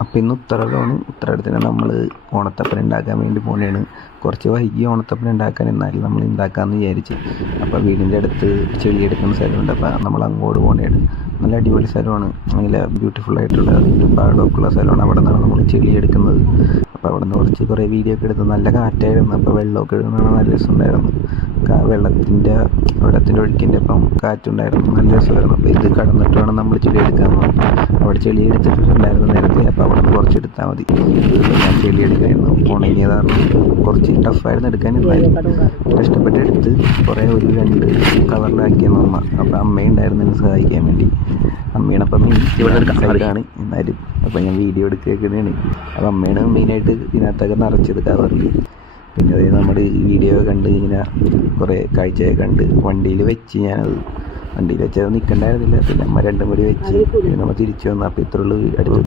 അപ്പം ഇന്ന് ഉത്തരമാണ്. ഉത്തരത്തിന് നമ്മൾ ഓണത്തപ്പൻ ഉണ്ടാക്കാൻ വേണ്ടി പോകുന്നതാണ്. കുറച്ച് വൈകി ഓണത്തപ്പൻ ഉണ്ടാക്കാൻ, എന്നാലും നമ്മൾ ഉണ്ടാക്കാമെന്ന് വിചാരിച്ച്. അപ്പോൾ വീടിൻ്റെ അടുത്ത് ചെളിയെടുക്കുന്ന സ്ഥലമുണ്ട്, അപ്പോൾ നമ്മൾ അങ്ങോട്ട് പോകുന്നതാണ്. നല്ല അടിപൊളി സ്ഥലമാണ്, നല്ല ബ്യൂട്ടിഫുൾ ആയിട്ടുള്ള പാടമൊക്കെ ഉള്ള സ്ഥലമാണ്. അവിടെ നിന്നാണ് നമ്മൾ ചെളിയെടുക്കുന്നത്. അപ്പോൾ അവിടെ നിന്ന് കുറേ വീഡിയോ ഒക്കെ എടുത്ത് നല്ല കാറ്റായിരുന്നു. അപ്പോൾ വെള്ളമൊക്കെ ഇടുന്ന നല്ല രസമുണ്ടായിരുന്നു. വെള്ളത്തിൻ്റെ ഒഴുക്കിൻ്റെ ഒപ്പം കാറ്റുണ്ടായിരുന്നു, നല്ല രസമായിരുന്നു. അപ്പോൾ ഇത് കടന്നിട്ട് വേണം നമ്മൾ ചെളി എടുക്കാൻ പോകാൻ. അവിടെ ചെളി എടുത്തിട്ടുണ്ടായിരുന്നു നേരത്തെ, അപ്പോൾ അവിടെ നിന്ന് കുറച്ച് എടുത്താൽ മതി. ഞാൻ ചെളി എടുക്കായിരുന്നു, ഉണങ്ങിയതാണ്, കുറച്ച് ടഫായിരുന്നു എടുക്കാൻ. എന്നാലും കഷ്ടപ്പെട്ട് എടുത്ത് കുറേ ഒരു 2 കവറിലാക്കിയെന്ന് അമ്മ. അപ്പോൾ അമ്മയുണ്ടായിരുന്നു എന്നെ സഹായിക്കാൻ വേണ്ടി. അമ്മയാണപ്പം ഇവിടെ സൈഡാണ് എന്നാലും. അപ്പോൾ ഞാൻ വീഡിയോ എടുക്കുകയാണ്. അപ്പോൾ അമ്മയാണ് മെയിനായിട്ട് ഇതിനകത്തൊക്കെ നിറച്ചത് കവറിൽ. പിന്നെ അത് നമ്മുടെ ഈ വീഡിയോ കണ്ട് ഇങ്ങനെ കുറേ കാഴ്ചയൊക്കെ കണ്ട് വണ്ടിയിൽ വെച്ച് ഞാനത് വണ്ടിയിൽ വെച്ചത് നിൽക്കണ്ടായിരുന്നില്ല. പിന്നെ അമ്മ 2 കൂടി വെച്ച് നമ്മൾ തിരിച്ചു വന്നു. അപ്പോൾ ഇത്രയുള്ളൂ അടുത്ത്.